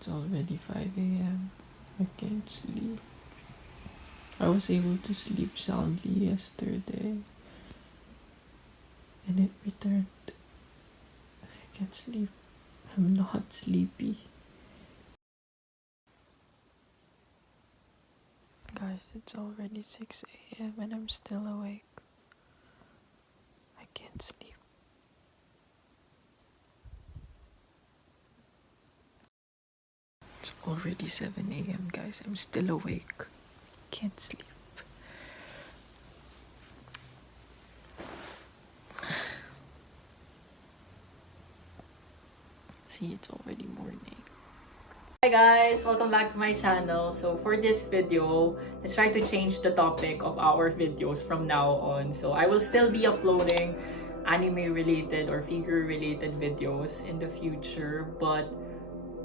It's already 5 a.m. I can't sleep. I was able to sleep soundly yesterday, and it returned. I can't sleep. I'm not sleepy. Guys, it's already 6 a.m. and I'm still awake. I can't sleep. It's already 7 a.m. guys. I'm still awake. Can't sleep. See, it's already morning. Hi guys! Welcome back to my channel. So for this video, let's try to change the topic of our videos from now on. So I will still be uploading anime related or figure related videos in the future, but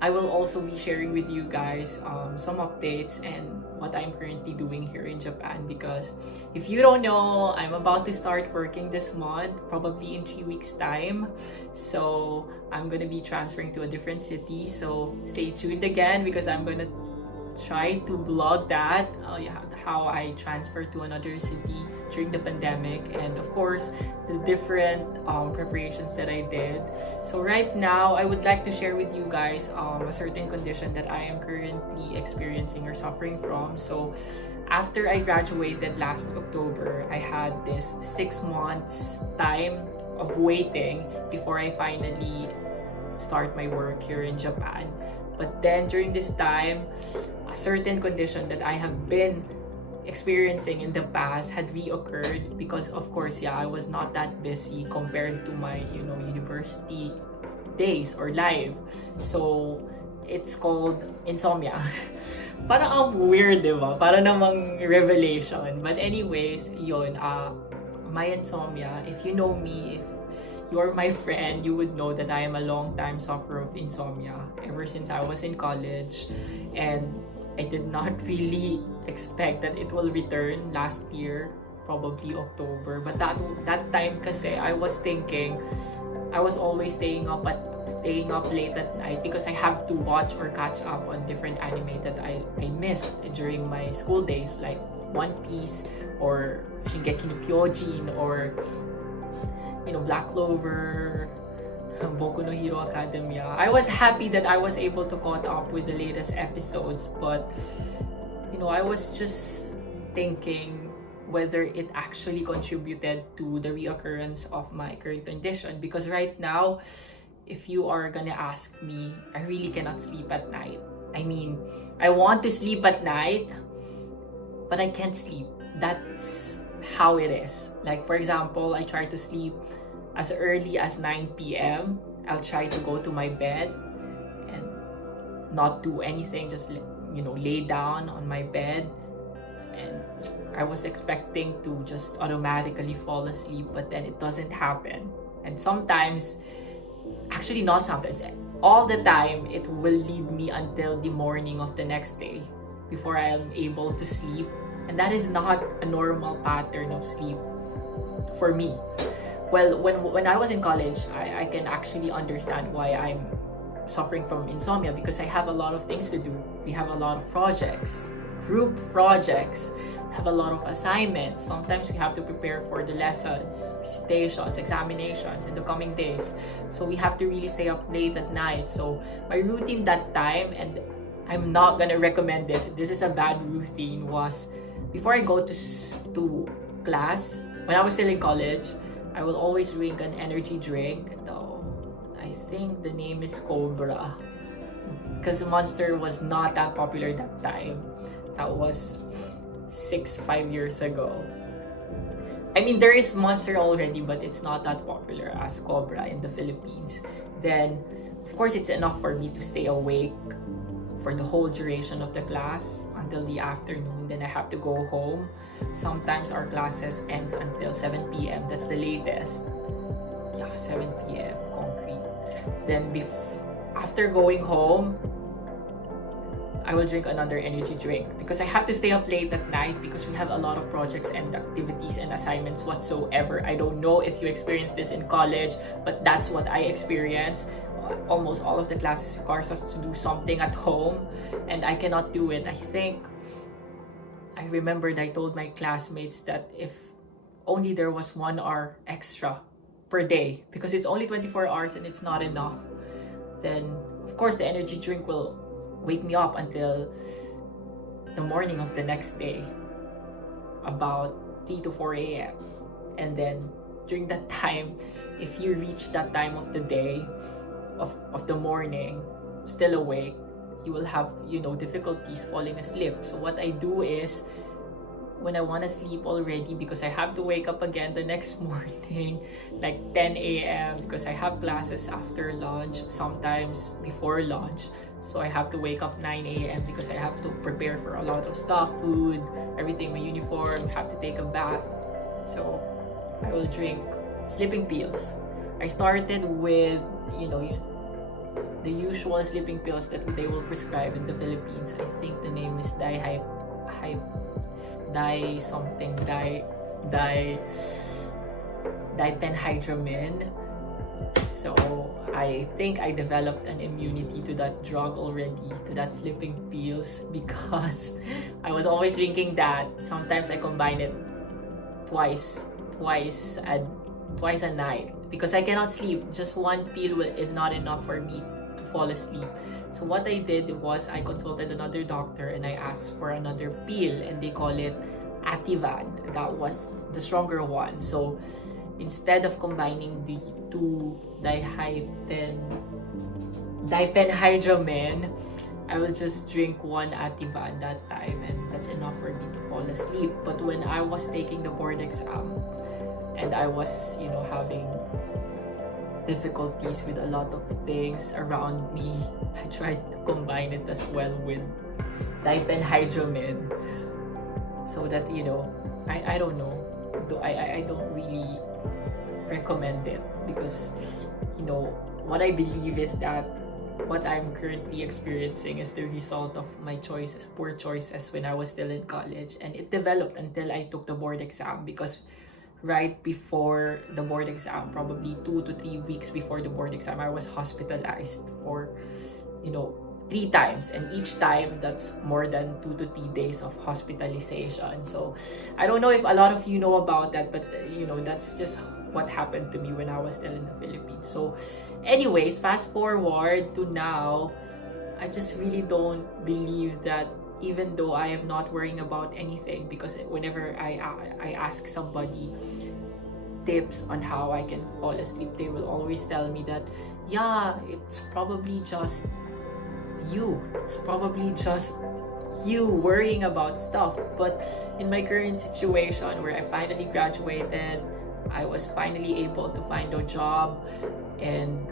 I will also be sharing with you guys some updates and what I'm currently doing here in Japan, because if you don't know, I'm about to start working this month, probably in 3 weeks time. So I'm gonna be transferring to a different city, so stay tuned again because I'm gonna try to vlog that, how I transferred to another city during the pandemic, and of course the different preparations that I did. So right now I would like to share with you guys a certain condition that I am currently experiencing or suffering from. So after I graduated last October, I had this 6 months time of waiting before I finally start my work here in Japan. But then during this time, a certain condition that I have been experiencing in the past had reoccurred because, of course, I was not that busy compared to my, university days or life. So it's called insomnia. Parang ang weird, di ba? Para namang revelation. But anyways, yun, my insomnia, if you know me, if you're my friend, you would know that I am a long-time sufferer of insomnia ever since I was in college, and I did not really expect that it will return last year, probably October. But that time kasi I was thinking I was always staying up late at night because I have to watch or catch up on different anime that I missed during my school days, like One Piece or Shingeki no Kyojin or Black Clover, Boku no Hero Academia. I was happy that I was able to caught up with the latest episodes, but I was just thinking whether it actually contributed to the reoccurrence of my current condition, because right now, if you are gonna ask me, I really cannot sleep at night. I mean, I want to sleep at night, but I can't sleep. That's how it is. Like, for example, I try to sleep as early as 9 p.m. I'll try to go to my bed and not do anything, just lay down on my bed, and I was expecting to just automatically fall asleep, but then it doesn't happen. And sometimes, actually not sometimes, all the time, it will lead me until the morning of the next day before I am able to sleep. And that is not a normal pattern of sleep for me. Well, when I was in college, I can actually understand why I'm suffering from insomnia, because I have a lot of things to do. We have a lot of projects, group projects, have a lot of assignments. Sometimes we have to prepare for the lessons, presentations, examinations in the coming days. So we have to really stay up late at night. So my routine that time, and I'm not gonna recommend this is a bad routine, was before I go to class, when I was still in college, I will always drink an energy drink. I think the name is Cobra, because Monster was not that popular that time. That was 5 years ago. I mean, there is Monster already, but it's not that popular as Cobra in the Philippines. Then, of course, it's enough for me to stay awake for the whole duration of the class until the afternoon. Then I have to go home. Sometimes our classes ends until 7 p.m. That's the latest. 7 p.m. concrete. Then after going home, I will drink another energy drink because I have to stay up late at night because we have a lot of projects and activities and assignments whatsoever. I don't know if you experienced this in college, but that's what I experienced. almost all of the classes requires us to do something at home, and I cannot do it. I remembered I told my classmates that if only there was 1 hour extra per day, because it's only 24 hours and it's not enough, then of course the energy drink will wake me up until the morning of the next day, about 3 to 4 a.m. And then during that time, if you reach that time of the day, of the morning, still awake, you will have, difficulties falling asleep. So what I do is, when I want to sleep already, because I have to wake up again the next morning, like 10 a.m., because I have classes after lunch, sometimes before lunch. So I have to wake up 9 a.m. because I have to prepare for a lot of stuff, food, everything, my uniform, have to take a bath. So I will drink sleeping pills. I started with, the usual sleeping pills that they will prescribe in the Philippines. I think the name is dipenhydramine. So I think I developed an immunity to that drug already, to that sleeping pills, because I was always drinking that. Sometimes I combine it twice a night, because I cannot sleep. Just one pill is not enough for me to fall asleep. So what I did was I consulted another doctor and I asked for another pill, and they call it Ativan. That was the stronger one. So instead of combining the two dipenhydramine, I will just drink one Ativan that time, and that's enough for me to fall asleep. But when I was taking the board exam and I was, having difficulties with a lot of things around me, I tried to combine it as well with dipenhydramine, so that, I don't know, though I don't really recommend it, because, what I believe is that what I'm currently experiencing is the result of my poor choices when I was still in college, and it developed until I took the board exam. Because right before the board exam, probably 2 to 3 weeks before the board exam, I was hospitalized for 3 times, and each time that's more than 2 to 3 days of hospitalization. So I don't know if a lot of you know about that, but that's just what happened to me when I was still in the Philippines. So anyways, fast forward to now, I just really don't believe that, even though I am not worrying about anything, because whenever I ask somebody tips on how I can fall asleep, they will always tell me that, yeah, it's probably just you worrying about stuff. But in my current situation, where I finally graduated, I was finally able to find a job, and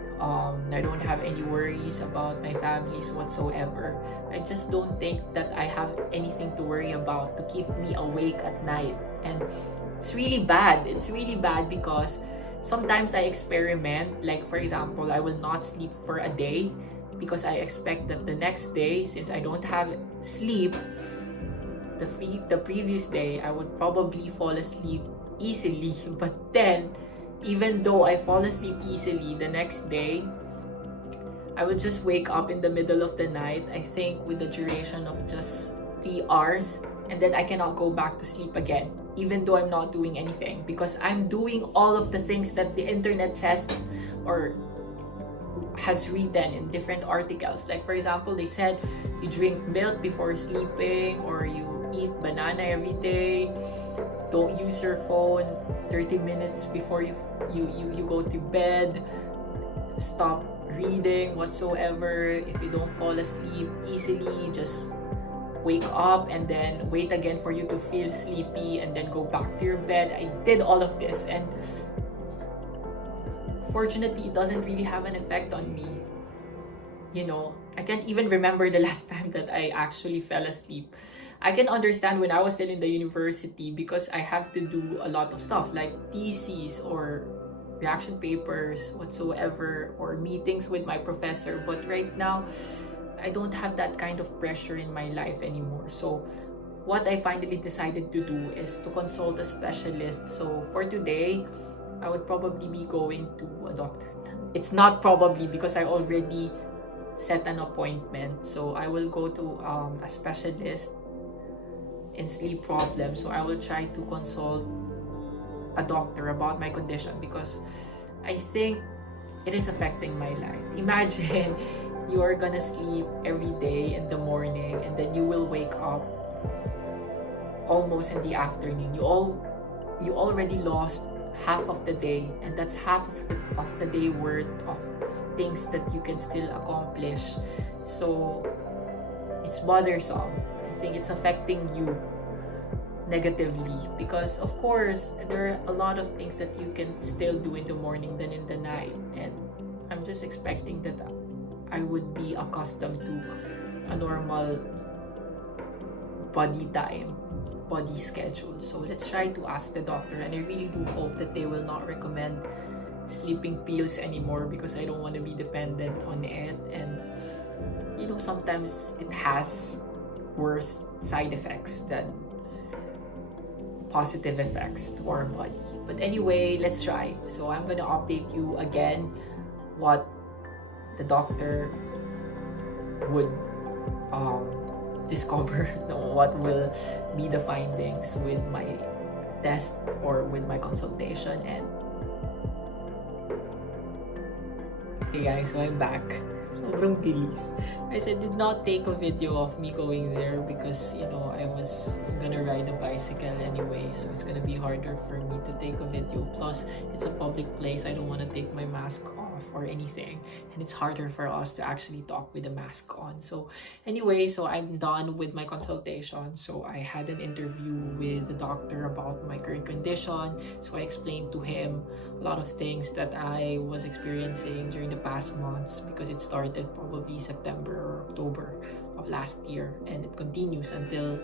I don't have any worries about my families whatsoever. I just don't think that I have anything to worry about to keep me awake at night. And it's really bad because sometimes I experiment. Like, for example, I will not sleep for a day because I expect that the next day, since I don't have sleep the previous day, I would probably fall asleep easily. But then, even though I fall asleep easily, the next day I would just wake up in the middle of the night, I think with the duration of just 3 hours, and then I cannot go back to sleep again, even though I'm not doing anything, because I'm doing all of the things that the internet says or has written in different articles. Like, for example, they said you drink milk before sleeping, or you eat banana every day, don't use your phone 30 minutes before you go to bed, stop reading whatsoever. If you don't fall asleep easily, just wake up and then wait again for you to feel sleepy and then go back to your bed. I did all of this, and fortunately it doesn't really have an effect on me. I can't even remember the last time that I actually fell asleep. I can understand when I was still in the university, because I have to do a lot of stuff like theses or reaction papers whatsoever, or meetings with my professor. But right now, I don't have that kind of pressure in my life anymore. So what I finally decided to do is to consult a specialist. So for today, I would probably be going to a doctor it's not probably because I already set an appointment. So I will go to a specialist in sleep problems. So I will try to consult a doctor about my condition because I think it is affecting my life. Imagine you are gonna sleep every day in the morning and then you will wake up almost in the afternoon. You already lost half of the day, and that's half of the day worth of things that you can still accomplish. So it's bothersome. I think it's affecting you negatively because of course there are a lot of things that you can still do in the morning than in the night, and I'm just expecting that I would be accustomed to a normal body schedule. So let's try to ask the doctor, and I really do hope that they will not recommend sleeping pills anymore because I don't want to be dependent on it. And you know, sometimes it has worse side effects than positive effects to our body. But anyway, let's try. So I'm gonna update you again what the doctor would discover, what will be the findings with my test or with my consultation. And hey guys, so I'm back. Sobrang bilis. I said did not take a video of me going there because, you know, I was gonna ride a bicycle anyway, so it's gonna be harder for me to take a video. Plus, it's a public place. I don't want to take my mask off or anything, and it's harder for us to actually talk with the mask on. So anyway, so I'm done with my consultation. So I had an interview with the doctor about my current condition. So I explained to him a lot of things that I was experiencing during the past months because it started probably September or October of last year and it continues until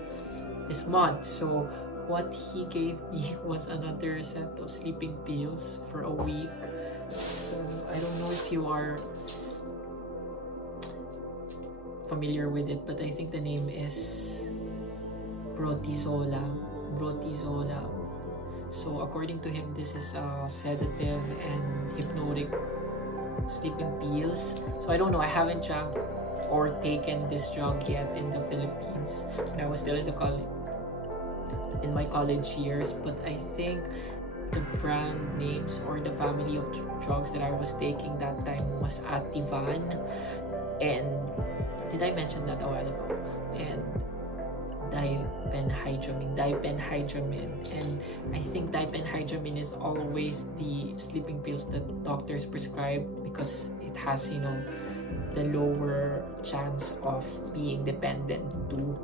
this month. So what he gave me was another set of sleeping pills for a week. So I don't know if you are familiar with it, but I think the name is Brotizola. So according to him, this is a sedative and hypnotic sleeping pills. So I don't know, I haven't drank or taken this drug yet in the Philippines when I was still in my college years, but I think the brand names or the family of drugs that I was taking that time was Ativan, and did I mention that a while ago? And diphenhydramine, and I think diphenhydramine is always the sleeping pills that doctors prescribe because it has, you know, the lower chance of being dependent to,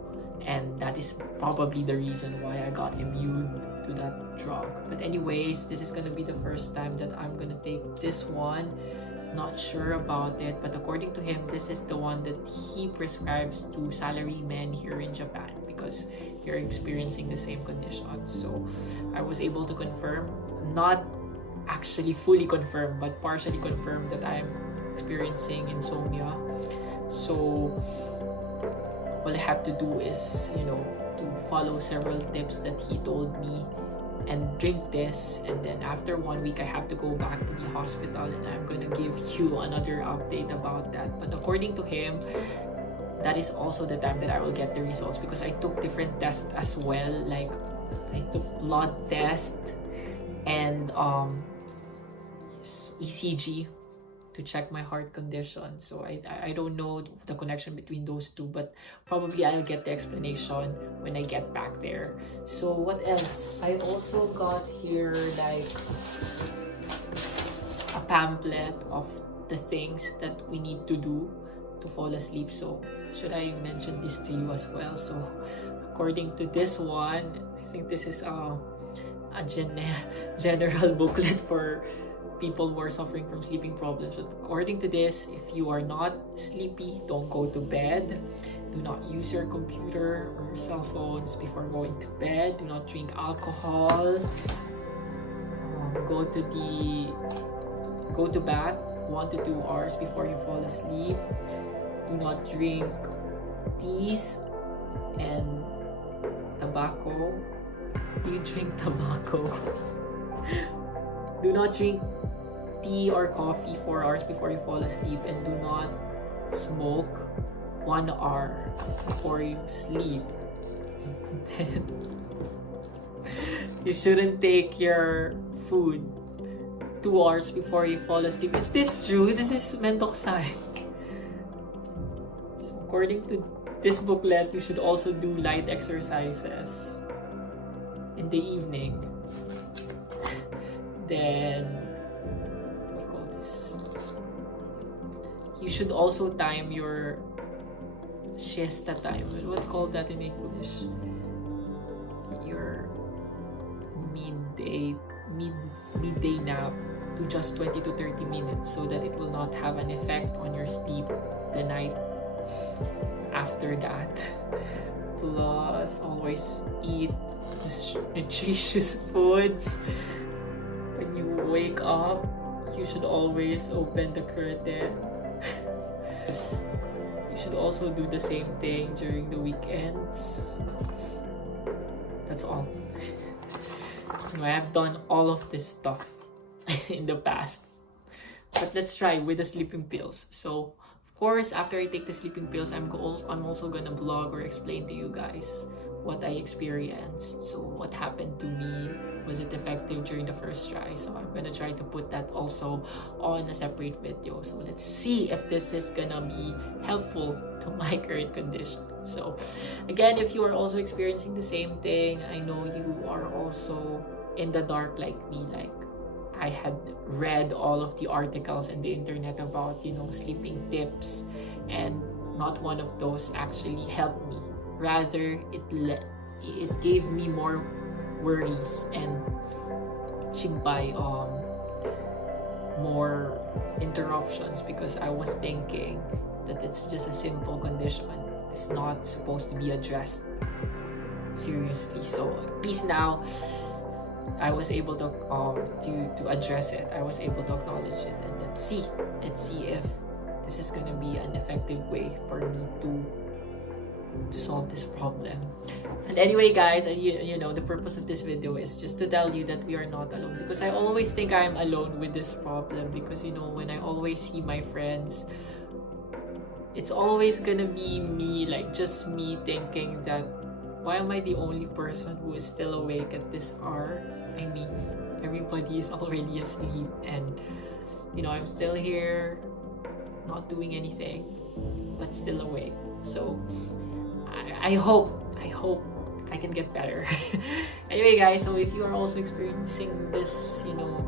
and that is probably the reason why I got immune to that drug. But anyways, this is gonna be the first time that I'm gonna take this one. Not sure about it, but according to him, this is the one that he prescribes to salarymen here in Japan because they're experiencing the same condition. So I was able to confirm, not actually fully confirm, but partially confirm that I'm experiencing insomnia. So all I have to do is, you know, to follow several tips that he told me and drink this, and then after 1 week I have to go back to the hospital, and I'm gonna give you another update about that. But according to him, that is also the time that I will get the results because I took different tests as well. Like I took blood test and ECG to check my heart condition. So I don't know the connection between those two, but probably I'll get the explanation when I get back there. So what else? I also got here like a pamphlet of the things that we need to do to fall asleep. So should I mention this to you as well? So according to this one, I think this is a general booklet for people who are suffering from sleeping problems. But according to this, if you are not sleepy, don't go to bed. Do not use your computer or your cell phones before going to bed. Do not drink alcohol. Go to bath 1 to 2 hours before you fall asleep. Do not drink teas and tobacco. Do you drink tobacco? Do not drink tea or coffee 4 hours before you fall asleep, and do not smoke 1 hour before you sleep. Then you shouldn't take your food 2 hours before you fall asleep. Is this true? This is mendoksai. So according to this booklet, you should also do light exercises in the evening. Then, what do you call this? You should also time your siesta time. What do you call that in English? Your midday nap to just 20 to 30 minutes, so that it will not have an effect on your sleep the night after that. Plus, always eat nutritious foods. When you wake up, you should always open the curtain. You should also do the same thing during the weekends. That's all. I have done all of this stuff in the past. But let's try with the sleeping pills. So, of course, after I take the sleeping pills, I'm also gonna vlog or explain to you guys what I experienced. So, what happened to me? Was it effective during the first try? So, I'm gonna try to put that also on a separate video. So, let's see if this is gonna be helpful to my current condition. So, again, if you are also experiencing the same thing, I know you are also in the dark like me. Like, I had read all of the articles in the internet about, sleeping tips, and not one of those actually helped me. Rather, it gave me more worries and by more interruptions, because I was thinking that it's just a simple condition. It's not supposed to be addressed seriously. So at least now I was able to address it. I was able to acknowledge it, and let's see if this is gonna be an effective way for me to solve this problem. And anyway, guys, the purpose of this video is just to tell you that we are not alone, because I always think I'm alone with this problem, because when I always see my friends, it's always gonna be me, like just me thinking that, why am I the only person who is still awake at this hour? I mean, everybody is already asleep, and I'm still here, not doing anything, but still awake. So I hope I can get better. Anyway, guys, so if you are also experiencing this,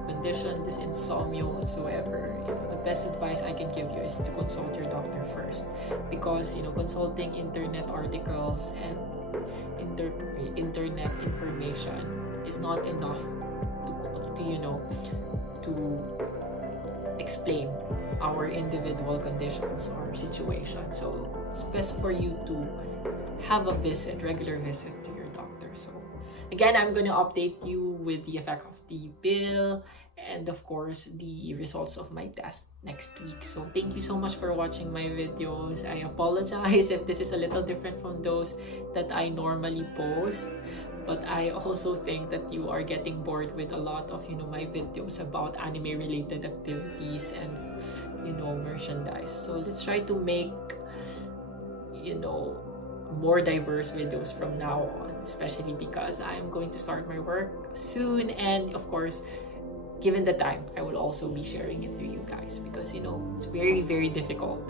condition, this insomnia whatsoever, the best advice I can give you is to consult your doctor first, because consulting internet articles and internet information is not enough to explain our individual conditions or situations. So it's best for you to have a regular visit to your doctor. So again, I'm going to update you with the effect of the pill, and of course the results of my test next week. So thank you so much for watching my videos. I apologize if this is a little different from those that I normally post, but I also think that you are getting bored with a lot of my videos about anime related activities and merchandise. So let's try to make more diverse videos from now on, especially because I'm going to start my work soon, and of course, given the time, I will also be sharing it to you guys, because it's very, very difficult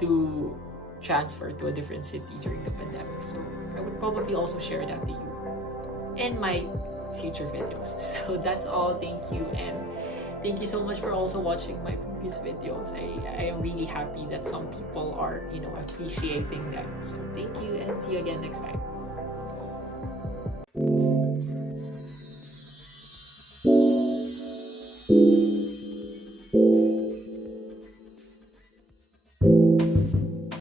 to transfer to a different city during the pandemic. So I would probably also share that to you in my future videos. So that's all. Thank you, and thank you so much for also watching my previous videos. I am really happy that some people are appreciating them. So thank you, and see you again next time.